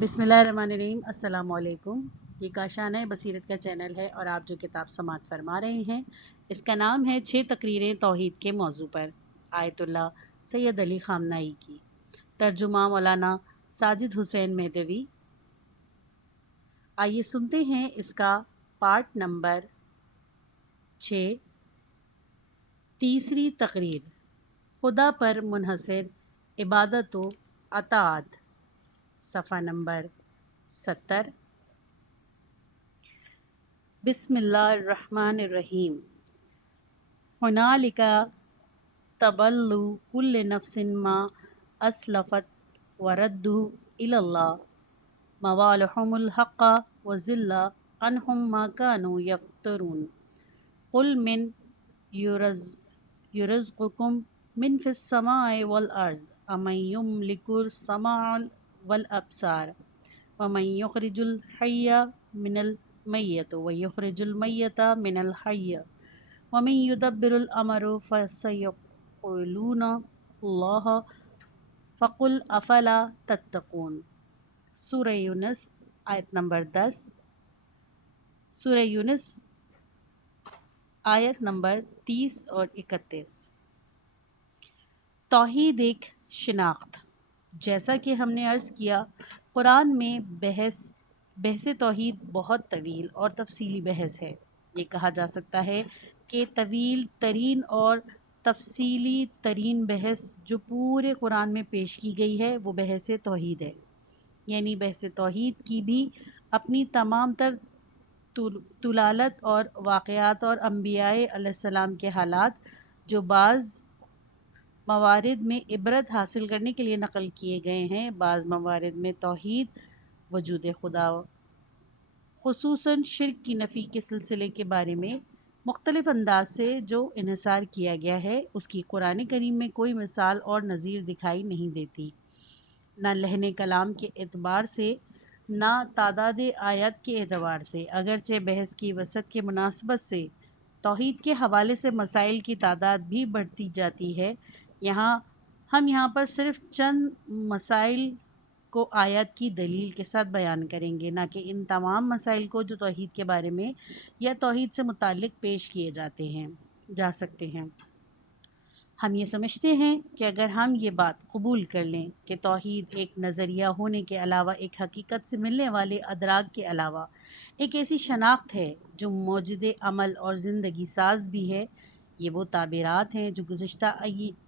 بسم اللہ الرحمن الرحیم۔ السلام علیکم۔ یہ کاشانہ بصیرت کا چینل ہے اور آپ جو کتاب سماعت فرما رہے ہیں اس کا نام ہے 6 تقریریں توحید کے موضوع پر، آیت اللہ سید علی خامنائی کی، ترجمہ مولانا ساجد حسین مہدوی۔ آئیے سنتے ہیں اس کا پارٹ نمبر 6، تیسری تقریر، خدا پر منحصر عبادت و اطاعت، صفحہ نمبر 70۔ بسم اللہ الرحمن الرحیم۔ ہنالک تبلو کل نفس ما اسلفت وردوا الی اللہ موالہم الحق وضل عنہم ما کانوا یفترون۔ قل من یرزقکم من فی السماء والارض امن یملک السمع والابصار ومن یخرج الحی من المیت ویخرج المیت من الحی ومن یدبر الامر فسیقولون اللہ فقل افلا تتقون۔ سورہ یونس آیت نمبر 10، سورہ یونس آیت نمبر 30 اور 31۔ توحید ایک شناخت، جیسا کہ ہم نے عرض کیا، قرآن میں بحث توحید بہت طویل اور تفصیلی بحث ہے۔ یہ کہا جا سکتا ہے کہ طویل ترین اور تفصیلی ترین بحث جو پورے قرآن میں پیش کی گئی ہے وہ بحث توحید ہے۔ یعنی بحث توحید کی بھی اپنی تمام تر طلالت اور واقعات اور انبیاء علیہ السلام کے حالات جو بعض موارد میں عبرت حاصل کرنے کے لیے نقل کیے گئے ہیں، بعض موارد میں توحید وجود خدا خصوصاً شرک کی نفی کے سلسلے کے بارے میں مختلف انداز سے جو انحصار کیا گیا ہے، اس کی قرآن کریم میں کوئی مثال اور نظیر دکھائی نہیں دیتی، نہ لحن کلام کے اعتبار سے، نہ تعداد آیات کے اعتبار سے۔ اگرچہ بحث کی وسعت کے مناسبت سے توحید کے حوالے سے مسائل کی تعداد بھی بڑھتی جاتی ہے، ہم یہاں پر صرف چند مسائل کو آیات کی دلیل کے ساتھ بیان کریں گے، نہ کہ ان تمام مسائل کو جو توحید کے بارے میں یا توحید سے متعلق پیش کیے جا سکتے ہیں۔ ہم یہ سمجھتے ہیں کہ اگر ہم یہ بات قبول کر لیں کہ توحید ایک نظریہ ہونے کے علاوہ، ایک حقیقت سے ملنے والے ادراک کے علاوہ ایک ایسی شناخت ہے جو موجد عمل اور زندگی ساز بھی ہے، یہ وہ تعبیرات ہیں جو گزشتہ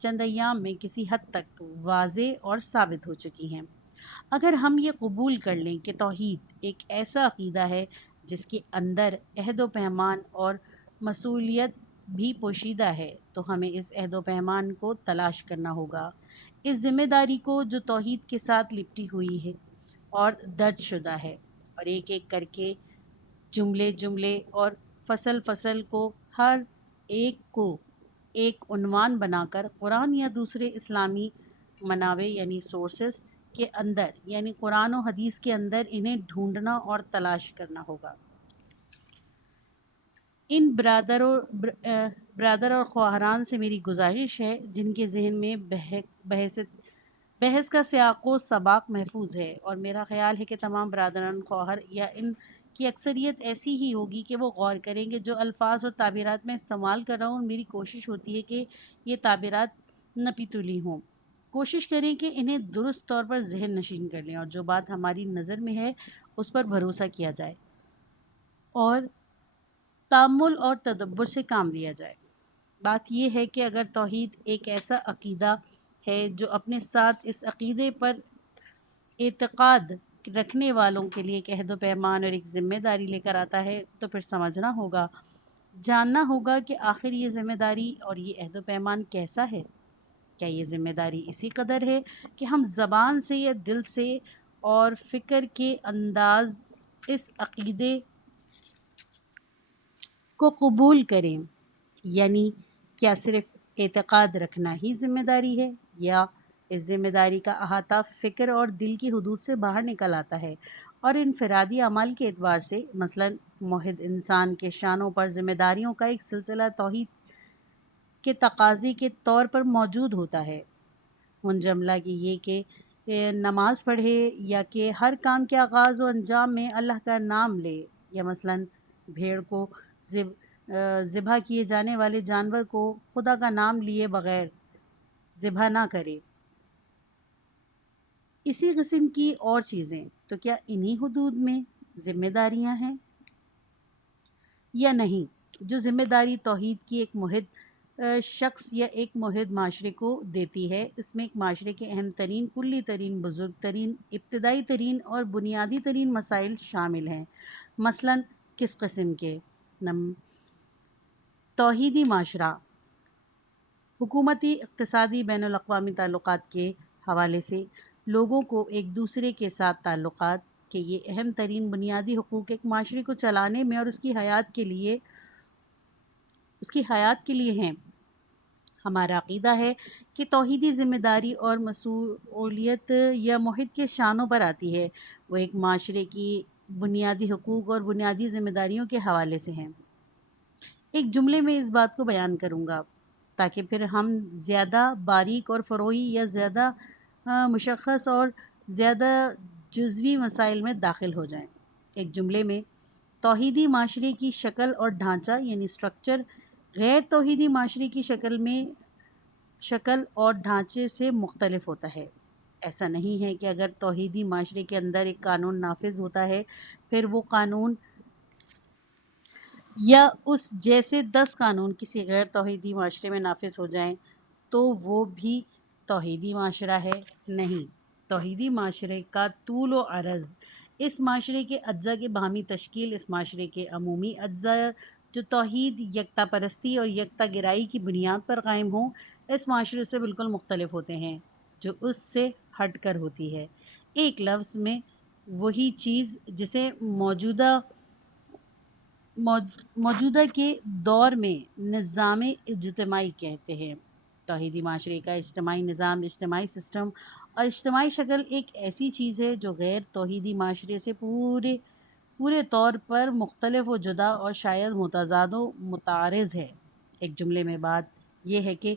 چند ایام میں کسی حد تک واضح اور ثابت ہو چکی ہیں۔ اگر ہم یہ قبول کر لیں کہ توحید ایک ایسا عقیدہ ہے جس کے اندر عہد و پیمان اور مسئولیت بھی پوشیدہ ہے، تو ہمیں اس عہد و پیمان کو تلاش کرنا ہوگا، اس ذمہ داری کو جو توحید کے ساتھ لپٹی ہوئی ہے اور درج شدہ ہے، اور ایک ایک کر کے جملے اور فصل کو ہر ایک کو ایک عنوان بنا کر قرآن یا دوسرے اسلامی منابع یعنی سورسز کے اندر، یعنی قرآن و حدیث کے اندر انہیں ڈھونڈنا اور تلاش کرنا ہوگا۔ ان برادر اور خواہران سے میری گزارش ہے جن کے ذہن میں بحث کا سیاق و سباق محفوظ ہے، اور میرا خیال ہے کہ تمام برادران خواہر یا ان کی اکثریت ایسی ہی ہوگی کہ وہ غور کریں گے جو الفاظ اور تعبیرات میں استعمال کر رہا ہوں۔ میری کوشش ہوتی ہے کہ یہ تعبیرات نپی تلی ہوں، کوشش کریں کہ انہیں درست طور پر ذہن نشین کر لیں، اور جو بات ہماری نظر میں ہے اس پر بھروسہ کیا جائے اور تأمل اور تدبر سے کام لیا جائے۔ بات یہ ہے کہ اگر توحید ایک ایسا عقیدہ ہے جو اپنے ساتھ اس عقیدے پر اعتقاد رکھنے والوں کے لیے ایک عہد و پیمان اور ایک ذمہ داری لے کر آتا ہے، تو پھر سمجھنا ہوگا، جاننا ہوگا کہ آخر یہ ذمہ داری اور یہ عہد و پیمان کیسا ہے۔ کیا یہ ذمہ داری اسی قدر ہے کہ ہم زبان سے یا دل سے اور فکر کے انداز اس عقیدے کو قبول کریں، یعنی کیا صرف اعتقاد رکھنا ہی ذمہ داری ہے، یا اس ذمہ داری کا احاطہ فکر اور دل کی حدود سے باہر نکل آتا ہے اور انفرادی اعمال کے اعتبار سے، مثلا موحد انسان کے شانوں پر ذمہ داریوں کا ایک سلسلہ توحید کے تقاضے کے طور پر موجود ہوتا ہے۔ منجملہ یہ کہ نماز پڑھے یا کہ ہر کام کے آغاز و انجام میں اللہ کا نام لے، یا مثلاً بھیڑ کو ذبح کیے جانے والے جانور کو خدا کا نام لیے بغیر ذبح نہ کرے، اسی قسم کی اور چیزیں، تو کیا انہی حدود میں ذمہ داریاں ہیں یا نہیں؟ جو ذمہ داری توحید کی ایک محد شخص یا ایک محد معاشرے کو دیتی ہے، اس میں ایک معاشرے کے اہم ترین، کلی ترین، بزرگ ترین، ابتدائی ترین اور بنیادی ترین مسائل شامل ہیں۔ مثلاً کس قسم کے؟ توحیدی معاشرہ، حکومتی، اقتصادی، بین الاقوامی تعلقات کے حوالے سے لوگوں کو ایک دوسرے کے ساتھ تعلقات کے یہ اہم ترین بنیادی حقوق ایک معاشرے کو چلانے میں اور اس کی حیات کے لیے ہیں۔ ہمارا عقیدہ ہے کہ توحیدی ذمہ داری اور مسؤولیت یا محیط کے شانوں پر آتی ہے، وہ ایک معاشرے کی بنیادی حقوق اور بنیادی ذمہ داریوں کے حوالے سے ہیں۔ ایک جملے میں اس بات کو بیان کروں گا تاکہ پھر ہم زیادہ باریک اور فروعی یا زیادہ مشخص اور زیادہ جزوی مسائل میں داخل ہو جائیں۔ ایک جملے میں توحیدی معاشرے کی شکل اور ڈھانچہ یعنی اسٹرکچر غیر توحیدی معاشرے کی شکل اور ڈھانچے سے مختلف ہوتا ہے۔ ایسا نہیں ہے کہ اگر توحیدی معاشرے کے اندر ایک قانون نافذ ہوتا ہے، پھر وہ قانون یا اس جیسے 10 قانون کسی غیر توحیدی معاشرے میں نافذ ہو جائیں تو وہ بھی توحیدی معاشرہ ہے۔ نہیں، توحیدی معاشرے کا طول و عرض، اس معاشرے کے اجزاء کی باہمی تشکیل، اس معاشرے کے عمومی اجزاء جو توحید، یکتا پرستی اور یکتا گرائی کی بنیاد پر قائم ہوں، اس معاشرے سے بالکل مختلف ہوتے ہیں جو اس سے ہٹ کر ہوتی ہے۔ ایک لفظ میں وہی چیز جسے موجودہ کے دور میں نظام اجتماعی کہتے ہیں۔ توحیدی معاشرے کا اجتماعی نظام، اجتماعی سسٹم اور اجتماعی شکل ایک ایسی چیز ہے جو غیر توحیدی معاشرے سے پورے طور پر مختلف و جدا اور شاید متضاد و متعارض ہے۔ ایک جملے میں بات یہ ہے کہ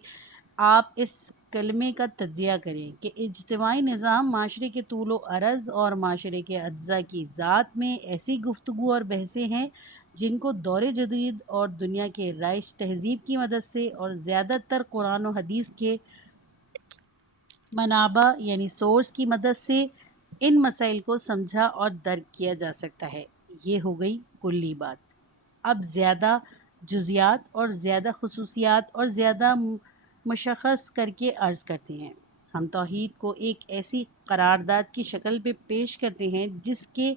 آپ اس کلمے کا تجزیہ کریں کہ اجتماعی نظام معاشرے کے طول و عرض اور معاشرے کے اجزاء کی ذات میں ایسی گفتگو اور بحثیں ہیں جن کو دور جدید اور دنیا کے رائج تہذیب کی مدد سے اور زیادہ تر قرآن و حدیث کے منابع یعنی سورس کی مدد سے ان مسائل کو سمجھا اور درک کیا جا سکتا ہے۔ یہ ہو گئی کلی بات۔ اب زیادہ جزیات اور زیادہ خصوصیات اور زیادہ مشخص کر کے عرض کرتے ہیں۔ ہم توحید کو ایک ایسی قرارداد کی شکل پہ پیش کرتے ہیں جس کے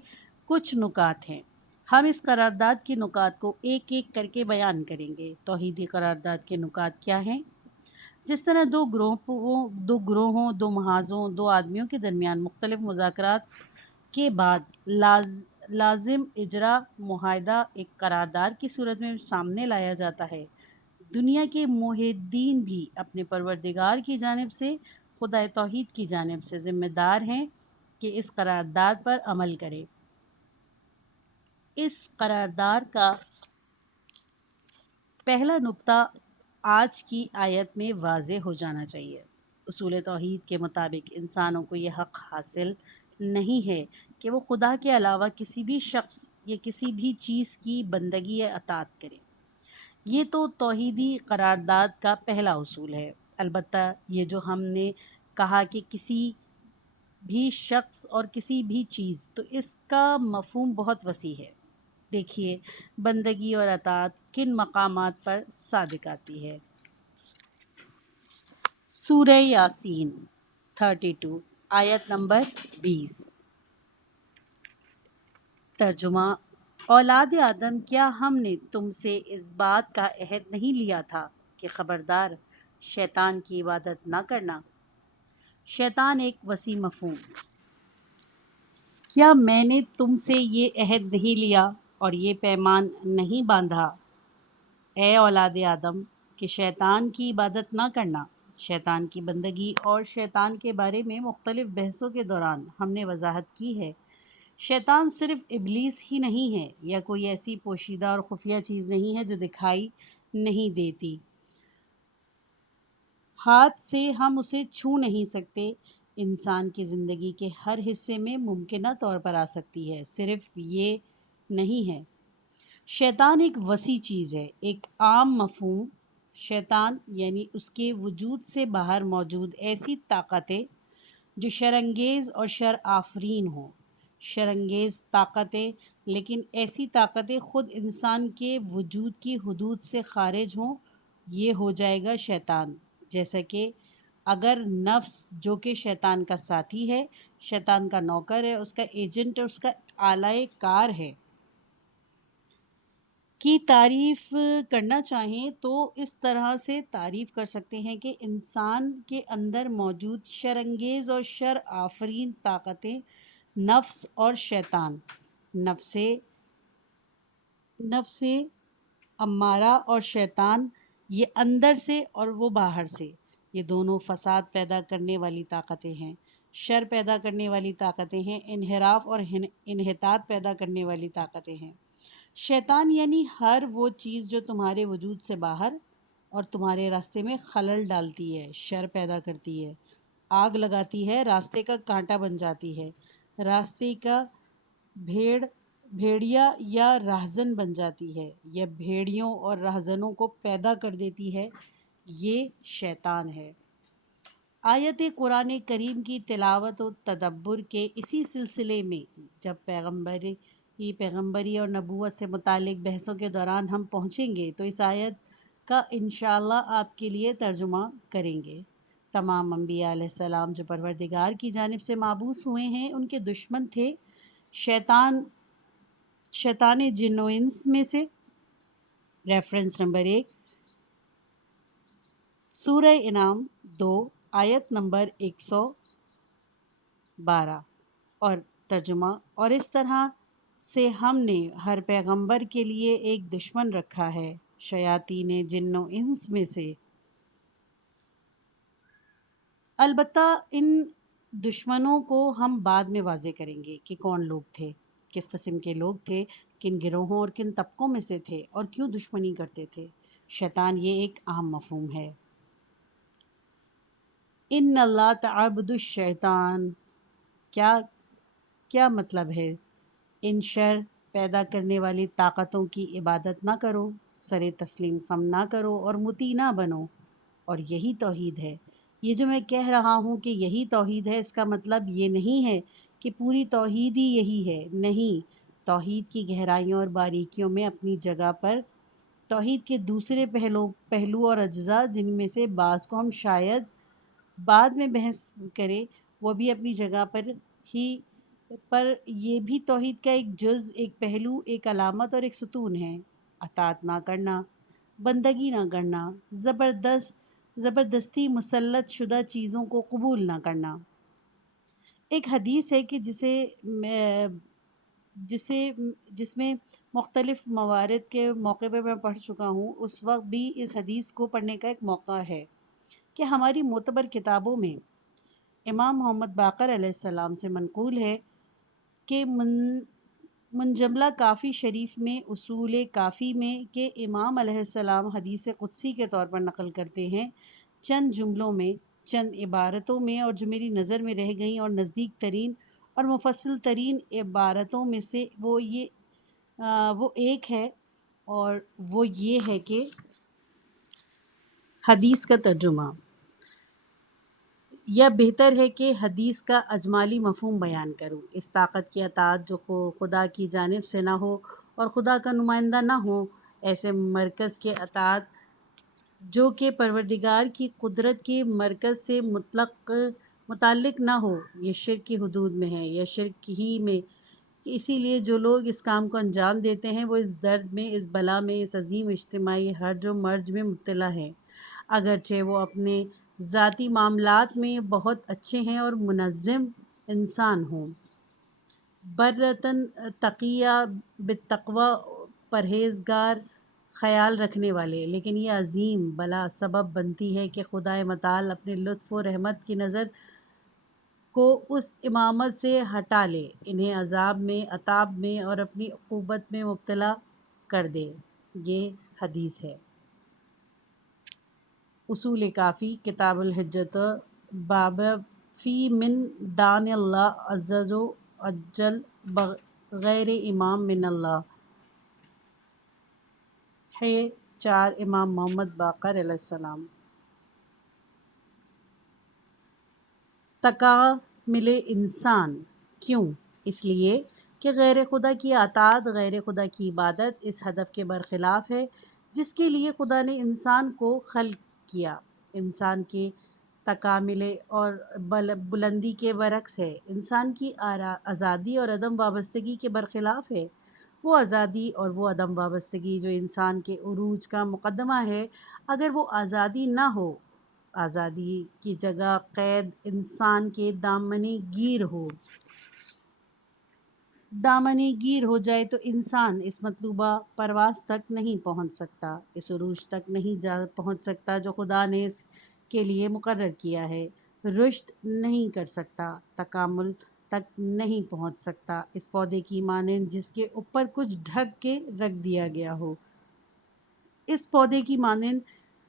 کچھ نکات ہیں۔ ہم اس قرارداد کے نکات کو ایک ایک کر کے بیان کریں گے۔ توحیدی قرارداد کے نکات کیا ہیں؟ جس طرح دو گروہوں، دو محاذوں، دو آدمیوں کے درمیان مختلف مذاکرات کے بعد لازم اجرا معاہدہ ایک قرارداد کی صورت میں سامنے لایا جاتا ہے، دنیا کے موحدین بھی اپنے پروردگار کی جانب سے، خدا توحید کی جانب سے ذمہ دار ہیں کہ اس قرارداد پر عمل کریں۔ اس قرارداد کا پہلا نقطہ آج کی آیت میں واضح ہو جانا چاہیے۔ اصول توحید کے مطابق انسانوں کو یہ حق حاصل نہیں ہے کہ وہ خدا کے علاوہ کسی بھی شخص یا کسی بھی چیز کی بندگی یا اطاعت کرے۔ یہ تو توحیدی قرارداد کا پہلا اصول ہے۔ البتہ یہ جو ہم نے کہا کہ کسی بھی شخص اور کسی بھی چیز، تو اس کا مفہوم بہت وسیع ہے۔ دیکھیے بندگی اور اطاعت کن مقامات پر صادق آتی ہے۔ سورہ یاسین 32 آیت نمبر 20۔ ترجمہ: اولاد آدم، کیا ہم نے تم سے اس بات کا عہد نہیں لیا تھا کہ خبردار شیطان کی عبادت نہ کرنا؟ شیطان ایک وسیع مفہوم۔ کیا میں نے تم سے یہ عہد نہیں لیا اور یہ پیمان نہیں باندھا، اے اولاد آدم، کہ شیطان کی عبادت نہ کرنا؟ شیطان کی بندگی اور شیطان کے بارے میں مختلف بحثوں کے دوران ہم نے وضاحت کی ہے، شیطان صرف ابلیس ہی نہیں ہے یا کوئی ایسی پوشیدہ اور خفیہ چیز نہیں ہے جو دکھائی نہیں دیتی، ہاتھ سے ہم اسے چھو نہیں سکتے انسان کی زندگی کے ہر حصے میں ممکنہ طور پر آ سکتی ہے، صرف یہ نہیں ہے۔ شیطان ایک وسیع چیز ہے، ایک عام مفہوم۔ شیطان یعنی اس کے وجود سے باہر موجود ایسی طاقتیں جو شرانگیز اور شر آفرین ہوں۔ شرانگیز طاقتیں، لیکن ایسی طاقتیں خود انسان کے وجود کی حدود سے خارج ہوں، یہ ہو جائے گا شیطان۔ جیسا کہ اگر نفس جو کہ شیطان کا ساتھی ہے، شیطان کا نوکر ہے، اس کا ایجنٹ ہے، اس کا آلۂ کار ہے، کی تعریف کرنا چاہیں تو اس طرح سے تعریف کر سکتے ہیں کہ انسان کے اندر موجود شرانگیز اور شر آفرین طاقتیں، نفس اور شیطان، نفس امارہ اور شیطان، یہ اندر سے اور وہ باہر سے، یہ دونوں فساد پیدا کرنے والی طاقتیں ہیں، شر پیدا کرنے والی طاقتیں ہیں، انحراف اور انحطاط پیدا کرنے والی طاقتیں ہیں۔ شیطان یعنی ہر وہ چیز جو تمہارے وجود سے باہر اور تمہارے راستے میں خلل ڈالتی ہے، شر پیدا کرتی ہے، آگ لگاتی ہے، راستے کا کانٹا بن جاتی ہے، راستے کا بھیڑیا یا راہزن بن جاتی ہے، یا بھیڑیوں اور راہزنوں کو پیدا کر دیتی ہے، یہ شیطان ہے۔ آیت قرآن کریم کی تلاوت و تدبر کے اسی سلسلے میں جب پیغمبری اور نبوت سے متعلق بحثوں کے دوران ہم پہنچیں گے تو اس آیت کا انشاءاللہ آپ کے لیے ترجمہ کریں گے۔ تمام انبیاء علیہ السلام جو پروردگار کی جانب سے مابعوث ہوئے ہیں ان کے دشمن تھے شیطان جن و انس میں سے۔ ریفرنس نمبر 1 سورہ انعام 2 آیت نمبر 112 اور ترجمہ۔ اور اس طرح سے ہم نے ہر پیغمبر کے لیے ایک دشمن رکھا ہے شیاطین جن و انس میں سے۔ البتہ ان دشمنوں کو ہم بعد میں واضح کریں گے کہ کون لوگ تھے، کس قسم کے لوگ تھے، کن گروہوں اور کن طبقوں میں سے تھے اور کیوں دشمنی کرتے تھے۔ شیطان یہ ایک عام مفہوم ہے۔ ان اللہ تعبد الشیطان، کیا مطلب ہے؟ ان شر پیدا کرنے والی طاقتوں کی عبادت نہ کرو، سر تسلیم خم نہ کرو اور مطیع نہ بنو، اور یہی توحید ہے۔ یہ جو میں کہہ رہا ہوں کہ یہی توحید ہے، اس کا مطلب یہ نہیں ہے کہ پوری توحید ہی یہی ہے، نہیں۔ توحید کی گہرائیوں اور باریکیوں میں اپنی جگہ پر توحید کے دوسرے پہلو اور اجزاء جن میں سے بعض کو ہم شاید بعد میں بحث کریں، وہ بھی اپنی جگہ پر یہ بھی توحید کا ایک جز، ایک پہلو، ایک علامت اور ایک ستون ہے۔ اطاعت نہ کرنا، بندگی نہ کرنا، زبردستی مسلط شدہ چیزوں کو قبول نہ کرنا۔ ایک حدیث ہے کہ جس میں مختلف موارد کے موقع پہ میں پڑھ چکا ہوں، اس وقت بھی اس حدیث کو پڑھنے کا ایک موقع ہے کہ ہماری معتبر کتابوں میں امام محمد باقر علیہ السلام سے منقول ہے کہ منجملہ کافی شریف میں اصول کافی میں کہ امام علیہ السلام حدیث قدسی کے طور پر نقل کرتے ہیں، چند جملوں میں، چند عبارتوں میں، اور جو میری نظر میں رہ گئیں اور نزدیک ترین اور مفصل ترین عبارتوں میں سے وہ ایک ہے، اور وہ یہ ہے کہ حدیث کا ترجمہ، یا بہتر ہے کہ حدیث کا اجمالی مفہوم بیان کروں۔ اس طاقت کی اطاعت جو خدا کی جانب سے نہ ہو اور خدا کا نمائندہ نہ ہو، ایسے مرکز کے اطاعت جو کہ پروردگار کی قدرت کے مرکز سے متعلق نہ ہو، یہ شرک کی حدود میں ہے، یا شرک ہی میں۔ اسی لیے جو لوگ اس کام کو انجام دیتے ہیں وہ اس درد میں، اس بلا میں، اس عظیم اجتماعی ہرج و مرج میں مبتلا ہیں، اگرچہ وہ اپنے ذاتی معاملات میں بہت اچھے ہیں اور منظم انسان ہوں، برتن تقیہ بالتقوی، پرہیزگار خیال رکھنے والے، لیکن یہ عظیم بلا سبب بنتی ہے کہ خدائے متعال اپنے لطف و رحمت کی نظر کو اس امامت سے ہٹا لے، انہیں عذاب میں، عطاب میں اور اپنی عقوبت میں مبتلا کر دے۔ یہ حدیث ہے۔ اصول کافی، کتاب الحجۃ، باب فی من دان اللہ عز و اجل بغیر امام من اللہ ہے 4 امام محمد باقر علیہ السلام۔ تکامل انسان، کیوں؟ اس لیے کہ غیر خدا کی اطاعت، غیر خدا کی عبادت اس ہدف کے برخلاف ہے جس کے لیے خدا نے انسان کو خلق کیا۔ انسان کے تکامل اور بلندی کے برعکس ہے، انسان کی آزادی اور عدم وابستگی کے برخلاف ہے۔ وہ آزادی اور وہ عدم وابستگی جو انسان کے عروج کا مقدمہ ہے، اگر وہ آزادی نہ ہو، آزادی کی جگہ قید انسان کے دامنی گیر ہو جائے تو انسان اس مطلوبہ پرواز تک نہیں پہنچ سکتا، اس عروج تک نہیں پہنچ سکتا جو خدا نے اس کے لیے مقرر کیا ہے، رشد نہیں کر سکتا، تکامل تک نہیں پہنچ سکتا، اس پودے کی مانند جس کے اوپر کچھ ڈھک کے رکھ دیا گیا ہو، اس پودے کی مانند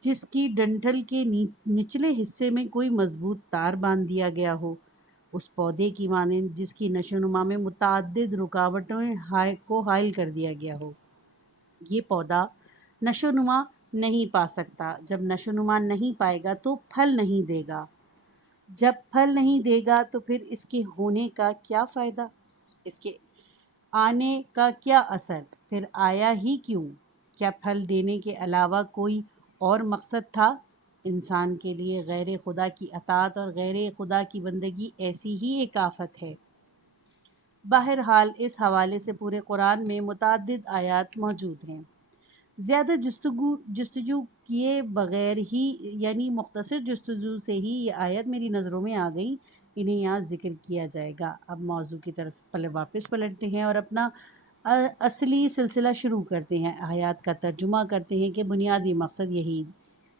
جس کی ڈنٹل کے نچلے حصے میں کوئی مضبوط تار باندھ دیا گیا ہو، اس پودے کی مانند جس کی نشو و نما میں متعدد رکاوٹوں کو حائل کر دیا گیا ہو۔ یہ پودا نشو و نما نہیں پا سکتا، جب نشو و نما نہیں پائے گا تو پھل نہیں دے گا، جب پھل نہیں دے گا تو پھر اس کے ہونے کا کیا فائدہ، اس کے آنے کا کیا اثر، پھر آیا ہی کیوں؟ کیا پھل دینے کے علاوہ کوئی اور مقصد تھا؟ انسان کے لیے غیر خدا کی اطاعت اور غیر خدا کی بندگی ایسی ہی ایک آفت ہے۔ بہرحال اس حوالے سے پورے قرآن میں متعدد آیات موجود ہیں۔ زیادہ جستجو کیے بغیر ہی، یعنی مختصر جستجو سے ہی یہ آیت میری نظروں میں آ گئی، انہیں یہاں ذکر کیا جائے گا۔ اب موضوع کی طرف واپس پلٹتے ہیں اور اپنا اصلی سلسلہ شروع کرتے ہیں، آیات کا ترجمہ کرتے ہیں کہ بنیادی مقصد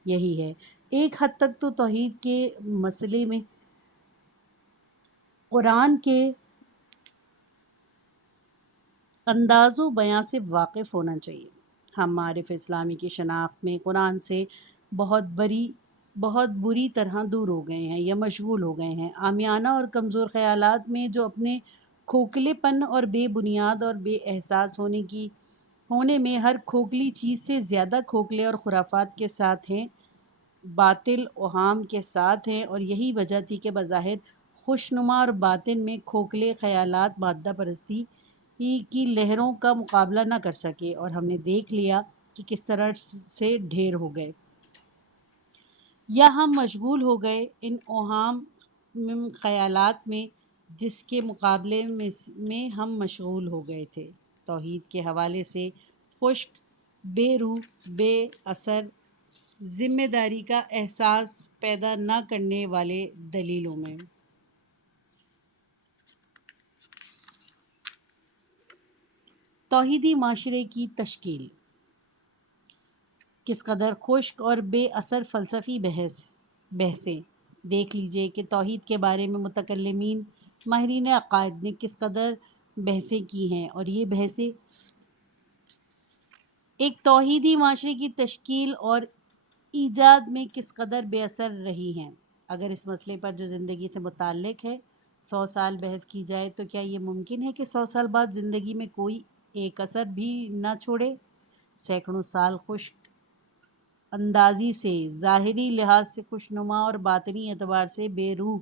یہی ہے۔ ایک حد تک تو توحید کے مسئلے میں قرآن کے انداز و بیاں سے واقف ہونا چاہیے۔ ہم معارف اسلامی کی شناخت میں قرآن سے بہت بری طرح دور ہو گئے ہیں یا مشغول ہو گئے ہیں، عامیانہ اور کمزور خیالات میں جو اپنے کھوکھلے پن اور بے بنیاد اور بے احساس ہونے میں ہر کھوکھلی چیز سے زیادہ کھوکھلے اور خرافات کے ساتھ ہیں، باطل اوہام کے ساتھ ہیں، اور یہی وجہ تھی کہ بظاہر خوشنما اور باطن میں کھوکھلے خیالات مادہ پرستی کی لہروں کا مقابلہ نہ کر سکے، اور ہم نے دیکھ لیا کہ کس طرح سے ڈھیر ہو گئے، یا ہم مشغول ہو گئے ان اوہام خیالات میں جس کے مقابلے میں ہم مشغول ہو گئے تھے۔ توحید کے حوالے سے خشک، بے روح، بے اثر، ذمہ داری کا احساس پیدا نہ کرنے والے دلیلوں میں توحیدی معاشرے کی تشکیل۔ کس قدر خشک اور بے اثر فلسفی بحثیں، دیکھ لیجئے کہ توحید کے بارے میں متکلمین، ماہرین عقائد نے کس قدر بحثیں کی ہیں، اور یہ بحثیں ایک توحیدی معاشرے کی تشکیل اور ایجاد میں کس قدر بے اثر رہی ہیں۔ اگر اس مسئلے پر جو زندگی سے متعلق ہے 100 سال بحث کی جائے تو کیا یہ ممکن ہے کہ 100 سال بعد زندگی میں کوئی ایک اثر بھی نہ چھوڑے؟ سینکڑوں سال خشک اندازی سے، ظاہری لحاظ سے خوشنما اور باطنی اعتبار سے بے روح،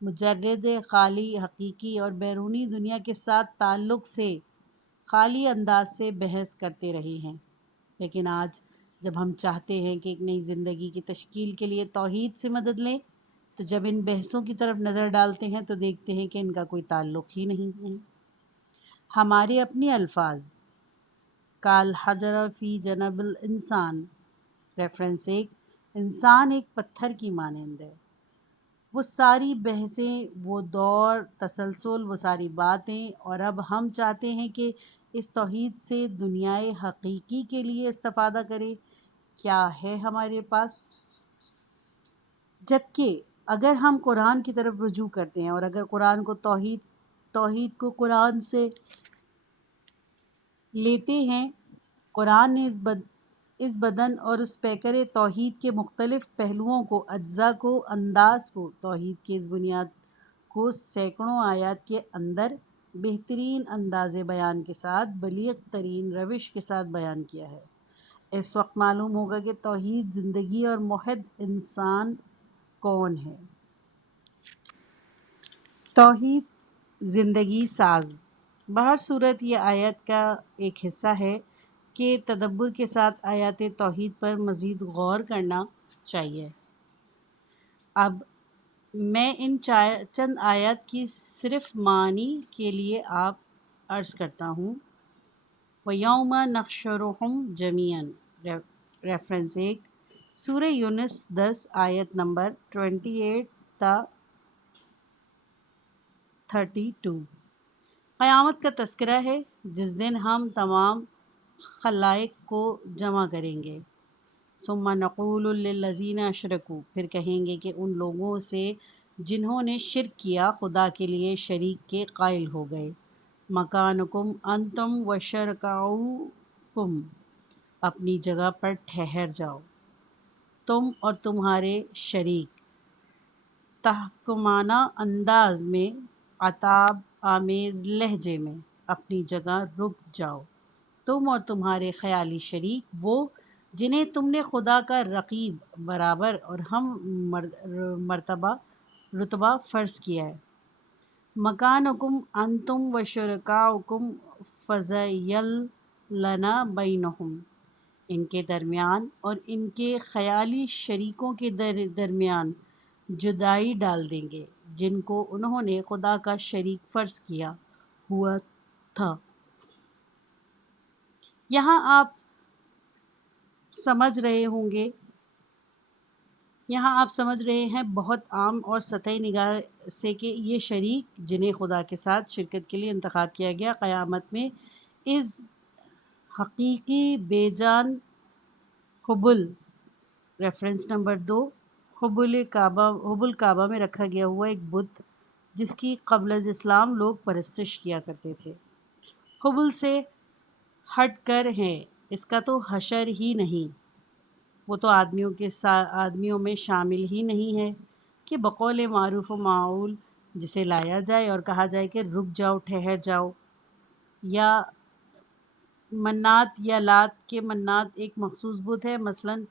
مجرد، خالی، حقیقی اور بیرونی دنیا کے ساتھ تعلق سے خالی انداز سے بحث کرتے رہے ہیں۔ لیکن آج جب ہم چاہتے ہیں کہ ایک نئی زندگی کی تشکیل کے لیے توحید سے مدد لیں، تو جب ان بحثوں کی طرف نظر ڈالتے ہیں تو دیکھتے ہیں کہ ان کا کوئی تعلق ہی نہیں ہے۔ ہمارے اپنے الفاظ، کالحجر فی جنب الانسان، ریفرنس 1، انسان ایک پتھر کی مانند ہے۔ وہ ساری بحثیں، وہ دور تسلسل، وہ ساری باتیں، اور اب ہم چاہتے ہیں کہ اس توحید سے دنیائے حقیقی کے لیے استفادہ کریں۔ کیا ہے ہمارے پاس؟ جبکہ اگر ہم قرآن کی طرف رجوع کرتے ہیں اور اگر قرآن کو توحید کو قرآن سے لیتے ہیں، قرآن نے اس بدن اور اس پیکر توحید کے مختلف پہلوؤں کو، اجزاء کو، انداز کو، توحید کی اس بنیاد کو سینکڑوں آیات کے اندر بہترین انداز بیان کے ساتھ، بلیغ ترین روش کے ساتھ بیان کیا ہے۔ اس وقت معلوم ہوگا کہ توحید زندگی اور موحد انسان کون ہے۔ توحید زندگی ساز۔ بہر صورت یہ آیت کا ایک حصہ ہے کہ تدبر کے ساتھ آیات توحید پر مزید غور کرنا چاہیے۔ اب میں ان چند آیات کی صرف معنی کے لیے آپ عرض کرتا ہوں۔ وَيَوْمَ نَحْشُرُهُمْ جَمِيعًا، ریفرنس 1، سورہ یونس 10 آیت نمبر 28 تا 32۔ قیامت کا تذکرہ ہے، جس دن ہم تمام خلائق کو جمع کریں گے۔ ثم نقول للذین اشرکوا، پھر کہیں گے کہ ان لوگوں سے جنہوں نے شرک کیا، خدا کے لیے شریک کے قائل ہو گئے، مکانکم انتم وشرکاؤکم، اپنی جگہ پر ٹھہر جاؤ، تم اور تمہارے شریک، تحکمانہ انداز میں، عتاب آمیز لہجے میں، اپنی جگہ رک جاؤ، تم اور تمہارے خیالی شریک، وہ جنہیں تم نے خدا کا رقیب، برابر اور ہم رتبہ فرض کیا ہے۔ مکانکم انتم وشرکاؤکم فزیلنا بینہم، ان کے درمیان اور ان کے خیالی شریکوں کے درمیان جدائی ڈال دیں گے، جن کو انہوں نے خدا کا شریک فرض کیا ہوا تھا۔ یہاں آپ سمجھ رہے ہیں بہت عام اور سطحی نگاہ سے کہ یہ شریک جنہیں خدا کے ساتھ شرکت کے لیے انتخاب کیا گیا، قیامت میں اس حقیقی بے جان حبل، ریفرنس نمبر 2، حبل کعبہ میں رکھا گیا ہوا ایک بت جس کی قبل از اسلام لوگ پرستش کیا کرتے تھے، حبل سے ہٹ کر ہیں۔ اس کا تو حشر ہی نہیں، وہ تو آدمیوں میں شامل ہی نہیں ہے کہ بقول معروف و معقول جسے لایا جائے اور کہا جائے کہ رک جاؤ، ٹھہر جاؤ، یا منات یا لات کے منات ایک مخصوص بت ہے، مثلاً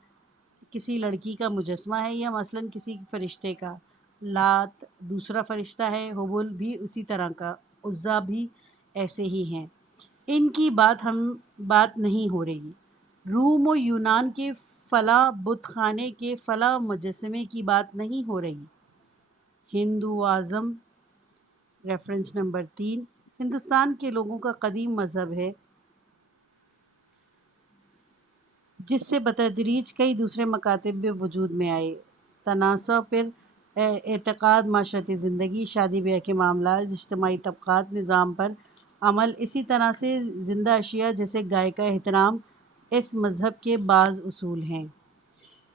کسی لڑکی کا مجسمہ ہے، یا مثلاً کسی فرشتے کا، لات دوسرا فرشتہ ہے، حبل بھی اسی طرح کا، عزا بھی ایسے ہی ہیں۔ ان کی بات نہیں ہو رہی۔ روم و یونان کے فلاں بت خانے کے فلاں مجسمے کی بات نہیں ہو رہی۔ ہندوازم، ریفرنس نمبر 3، ہندوستان کے لوگوں کا قدیم مذہب ہے، جس سے بتدریج کئی دوسرے مکاتب بھی وجود میں آئے۔ تناسب پر اعتقاد، معاشرتی زندگی، شادی بیاہ کے معاملات، اجتماعی طبقات نظام پر عمل، اسی طرح سے زندہ اشیاء جیسے گائے کا احترام اس مذہب کے بعض اصول ہیں۔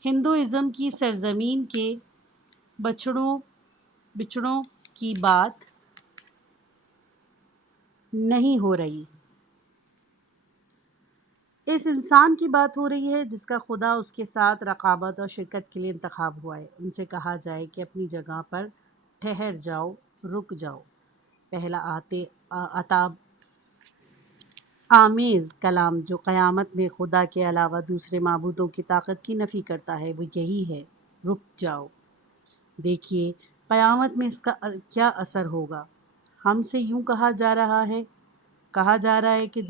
ہندوازم کی سرزمین کے بچڑوں کی بات نہیں ہو رہی، اس انسان کی بات ہو رہی ہے جس کا خدا اس کے ساتھ رقابت اور شرکت کے لیے انتخاب ہوا ہے۔ ان سے کہا جائے کہ اپنی جگہ پر ٹھہر جاؤ، رک جاؤ۔ پہلا عتاب آمیز کلام جو قیامت میں خدا کے علاوہ دوسرے معبودوں کی طاقت کی نفی کرتا ہے وہ یہی ہے، رک جاؤ، دیکھیے قیامت میں اس کا کیا اثر ہوگا۔ ہم سے یوں کہا جا رہا ہے کہ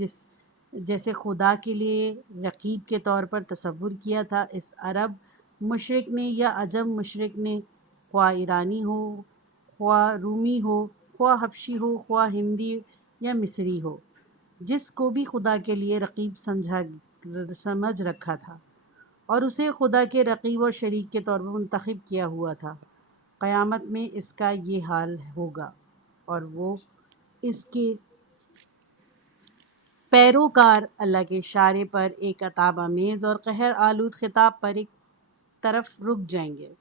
جیسے خدا کے لیے رقیب کے طور پر تصور کیا تھا اس عرب مشرک نے یا عجم مشرک نے، خواہ ایرانی ہو، خواہ رومی ہو، خواہ حبشی ہو، خواہ ہندی یا مصری ہو، جس کو بھی خدا کے لیے رقیب سمجھ رکھا تھا اور اسے خدا کے رقیب اور شریک کے طور پر منتخب کیا ہوا تھا، قیامت میں اس کا یہ حال ہوگا، اور وہ اس کے پیروکار اللہ کے اشارے پر ایک عتاب آمیز اور قہر آلود خطاب پر ایک طرف رک جائیں گے۔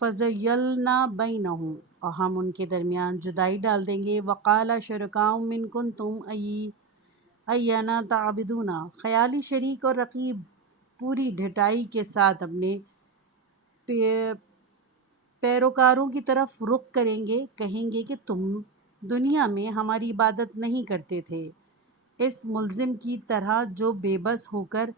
فَزَيَّلْنَا بَيْنَهُمْ، اور ہم ان کے درمیان جدائی ڈال دیں گے۔ وَقَالَ شُرَكَاؤُهُم إِن كُنتُمْ ایانا تعبدونا، خیالی شریک اور رقیب پوری ڈھٹائی کے ساتھ اپنے پیروکاروں کی طرف رخ کریں گے، کہیں گے کہ تم دنیا میں ہماری عبادت نہیں کرتے تھے، اس ملزم کی طرح جو بے بس ہو کر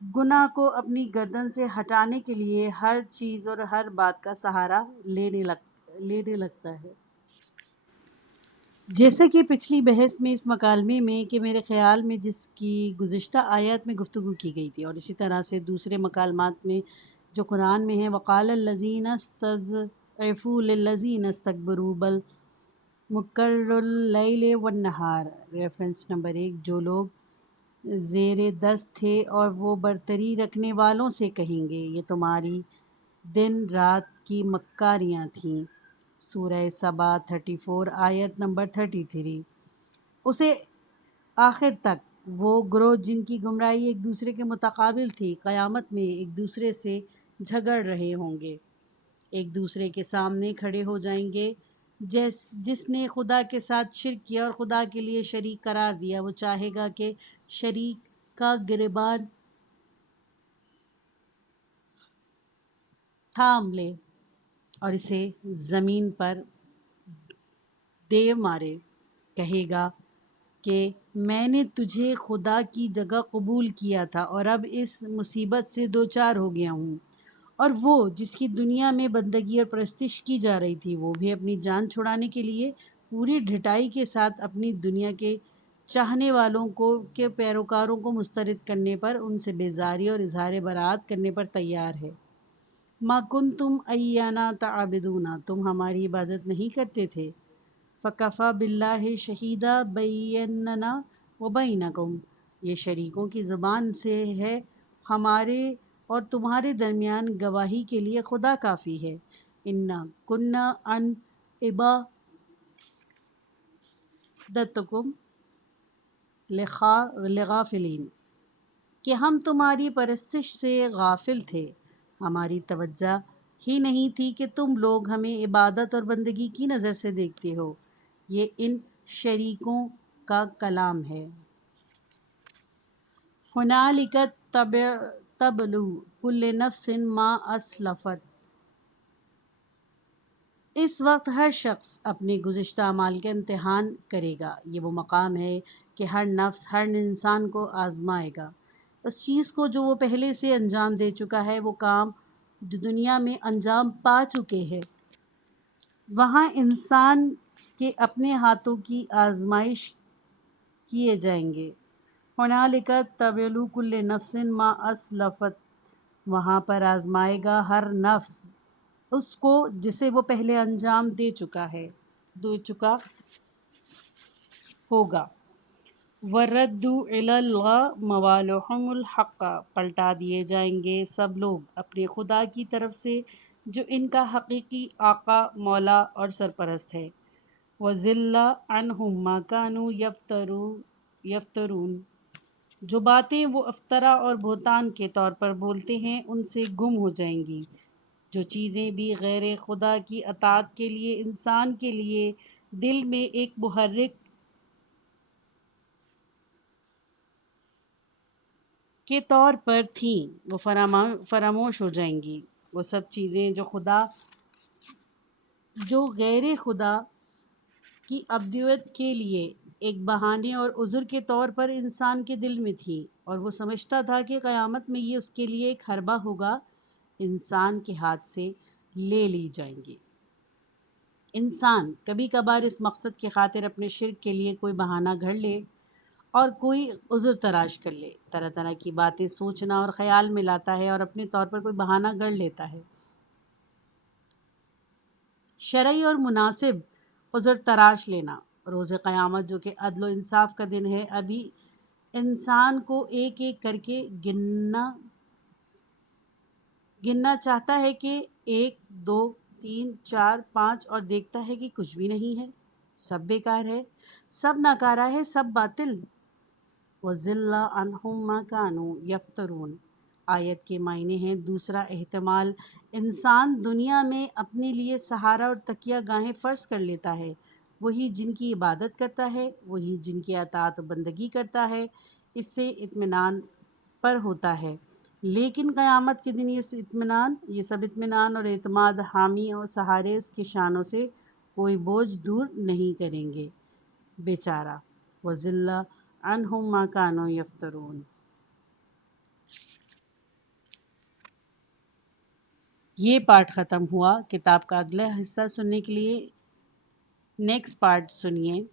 گناہ کو اپنی گردن سے ہٹانے کے لیے ہر چیز اور ہر بات کا سہارا لینے لگتا ہے۔ جیسا کہ پچھلی بحث میں اس مکالمے میں کہ میرے خیال میں جس کی گزشتہ آیات میں گفتگو کی گئی تھی، اور اسی طرح سے دوسرے مکالمات میں جو قرآن میں ہے، وَقَالَ الَّذِينَ اسْتَضْعِفُوا لِلَّذِينَ اسْتَكْبَرُوا بَلْ مُكَرُّ اللَّيْلِ وَالنَّهَارِ، ریفرنس نمبر 1، جو لوگ زیر دست تھے اور وہ برتری رکھنے والوں سے کہیں گے یہ تمہاری دن رات کی مکاریاں تھیں، سورہ سبا 34 آیت نمبر 33۔ اسے آخر تک وہ گروہ جن کی گمراہی ایک دوسرے کے متقابل تھی، قیامت میں ایک دوسرے سے جھگڑ رہے ہوں گے، ایک دوسرے کے سامنے کھڑے ہو جائیں گے۔ جس نے خدا کے ساتھ شرک کیا اور خدا کے لیے شریک قرار دیا، وہ چاہے گا کہ شریک کا گریبان تھام لے اور اسے زمین پر دے مارے، کہے گا کہ میں نے تجھے خدا کی جگہ قبول کیا تھا اور اب اس مصیبت سے دوچار ہو گیا ہوں۔ اور وہ جس کی دنیا میں بندگی اور پرستش کی جا رہی تھی، وہ بھی اپنی جان چھڑانے کے لیے پوری ڈھٹائی کے ساتھ اپنی دنیا کے چاہنے والوں کے پیروکاروں کو مسترد کرنے پر، ان سے بیزاری اور اظہار برات کرنے پر تیار ہے۔ ما کنتم ایانا تعبدون، تم ہماری عبادت نہیں کرتے تھے، فکفی باللہ شہیدا بیننا وبینکم، یہ شریکوں کی زبان سے ہے، ہمارے اور تمہارے درمیان گواہی کے لیے خدا کافی ہے۔ انا کنا عن عبادتکم لغافلین، کہ ہم تمہاری پرستش سے غافل تھے، ہماری توجہ ہی نہیں تھی کہ تم لوگ ہمیں عبادت اور بندگی کی نظر سے دیکھتے ہو۔ یہ ان شریکوں کا کلام ہے۔ ہنالک تبلو کل نفس ما اسلفت، اس وقت ہر شخص اپنے گزشتہ اعمال کا امتحان کرے گا۔ یہ وہ مقام ہے کہ ہر نفس ہر انسان کو آزمائے گا، اس چیز کو جو وہ پہلے سے انجام دے چکا ہے، وہ کام جو دنیا میں انجام پا چکے ہیں۔ وہاں انسان کے اپنے ہاتھوں کی آزمائش کیے جائیں گے۔ ہنالک تبلو کل نفس ما اسلفت، وہاں پر آزمائے گا ہر نفس اس کو جسے وہ پہلے انجام دے چکا ہوگا۔ وَرَدُّوا إِلَى اللَّهِ مَوَالَاهُمُ الْحَقَّ، پلٹا دیے جائیں گے سب لوگ اپنے خدا کی طرف سے جو ان کا حقیقی آقا، مولا اور سرپرست ہے۔ وَضِلَّ عَنْهُمْ مَا كَانُوا يَفْتَرُونَ، جو باتیں وہ افطرا اور بہتان کے طور پر بولتے ہیں ان سے گم ہو جائیں گی۔ جو چیزیں بھی غیر خدا کی اطاعت کے لیے انسان کے لیے دل میں ایک محرک کے طور پر تھیں، وہ فراموش ہو جائیں گی۔ وہ سب چیزیں جو غیر خدا کی عبودیت کے لیے ایک بہانے اور عذر کے طور پر انسان کے دل میں تھی، اور وہ سمجھتا تھا کہ قیامت میں یہ اس کے لیے ایک حربہ ہوگا، انسان کے ہاتھ سے لے لی جائیں گی۔ انسان کبھی کبھار اس مقصد کی خاطر اپنے شرک کے لیے کوئی بہانہ گھڑ لے اور کوئی عذر تراش کر لے، طرح طرح کی باتیں سوچنا اور خیال میں لاتا ہے اور اپنے طور پر کوئی بہانہ گھڑ لیتا ہے۔ شرعی اور مناسب عذر تراش لینا، روز قیامت جو کہ عدل و انصاف کا دن ہے، ابھی انسان کو ایک ایک کر کے گننا چاہتا ہے کہ 1 2 3 4 5، اور دیکھتا ہے کہ کچھ بھی نہیں ہے، سب بیکار ہے، سب ناکارہ ہے، سب باطل۔ وَضِلَّ عَنْهُمْ مَا كَانُوا يَفْتَرُونَ، آیت کے معنی ہیں: دوسرا احتمال، انسان دنیا میں اپنے لیے سہارا اور تکیہ گاہیں فرض کر لیتا ہے وہی جن کی عبادت کرتا ہے، وہی جن کی اطاعت و بندگی کرتا ہے، اس سے اطمینان پر ہوتا ہے۔ لیکن قیامت کے دن یہ سب اطمینان اور اعتماد حامی اور سہارے اس کی شانوں سے کوئی بوجھ دور نہیں کریں گے۔ بیچارہ وَضِلَّ عَنْهُمْ مَا كَانُوا يَفْتَرُونَ۔ یہ پارٹ ختم ہوا۔ کتاب کا اگلا حصہ سننے کے لیے نیکسٹ پارٹ سنیے۔